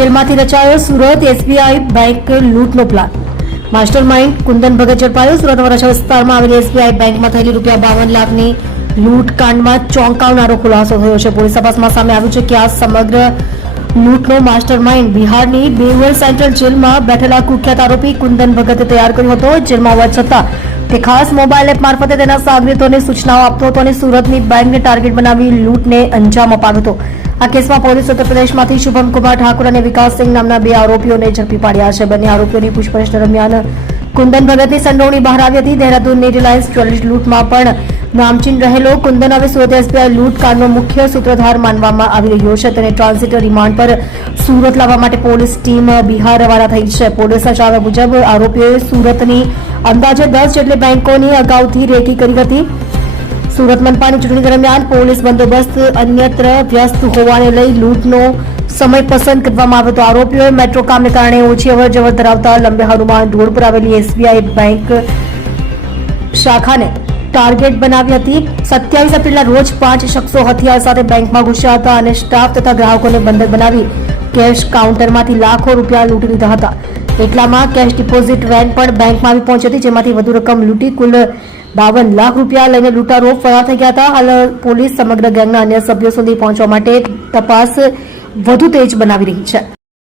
જેલમાંથી રચાયો Surat SBI bank લૂંટનો પ્લાન। માસ્ટર માઇન્ડ કુંદન ભગત ઝડપાયો। સુરત વરાછા વિસ્તારમાં આવેલી એસબીઆઈ બેંકમાં થયેલી ₹52 લાખની લૂંટ કાંડમાં ચોંકાવનારો ખુલાસો થયો છે। પોલીસ તપાસમાં સામે આવ્યું છે કે આ સમગ્ર લૂંટનો માસ્ટર માઇન્ડ બિહારની બેવર સેન્ટ્રલ જેલમાં બેઠેલા કુખ્યાત આરોપી કુંદન ભગતે તૈયાર કર્યો હતો। જેલમાં હોવા છતાં તે ખાસ મોબાઈલ એપ મારફતે તેના સાગરીતોને સૂચનાઓ આપતો હતો અને સુરતની બેંકને ટાર્ગેટ બનાવી લૂંટને અંજામ અપાવ્યો હતો। આ કેસમાં પોલીસ ઉત્તર પ્રદેશમાંથી શુભમ કુમાર ઠાકુર અને વિકાસ સિંહ નામના 2 આરોપીઓને ઝડપી પાડ્યા છે। બંને આરોપીઓની પૂછપરછ દરમિયાન કુંદન ભગતની સંડોવણી બહાર આવી હતી। દેહરાદૂનની રિલાયન્સ જ્વેલરી લૂંટમાં પણ નામચીન રહેલો કુંદન હવે સુરત એસબીઆઈ લૂંટકાંડનો મુખ્ય સૂત્રધાર માનવામાં આવી રહ્યો છે। તેને ટ્રાન્ઝિટ રિમાન્ડ પર સુરત લાવવા માટે પોલીસ ટીમ બિહાર રવાના થઈ છે। પોલીસના જણાવ્યા મુજબ આરોપીઓએ સુરતની અંદાજે 10 જેટલી બેંકોની અગાઉથી રેકી કરી હતી। સુરત મનપાની ચૂંટણી દરમિયાન પોલીસ બંદોબસ્ત અન્યત્ર વ્યસ્ત હોવાને લઈ લૂંટનો સમય પસંદ કરવામાં આવ્યો હતો। આરોપીઓએ મેટ્રો કામને કારણે ઓછી અવરજવર ધરાવતા લંબે હનુમાન રોડ પર આવેલી એસબીઆઈ બેંક શાખાને ટાર્ગેટ બનાવી હતી। 27 એપ્રિલના રોજ 5 શખ્સો હથિયાર સાથે બેંકમાં ઘૂસ્યા હતા અને સ્ટાફ તથા ગ્રાહકોને બંધક બનાવી કેશ કાઉન્ટરમાંથી લાખો રૂપિયા લૂંટી લીધા હતા। એટલામાં કેશ ડિપોઝિટ વેન પણ બેંકમાં આવી પહોંચી હતી, જેમાંથી વધુ રકમ લૂંટી કુલ 52 લાખ રૂપિયા લઈને લૂંટારો ફરાર થઈ ગયા હતા। હાલ પોલીસ સમગ્ર ગેંગના અન્ય સભ્યો સુધી પહોંચવા માટે તપાસ વધુ તેજ બનાવી રહી છે।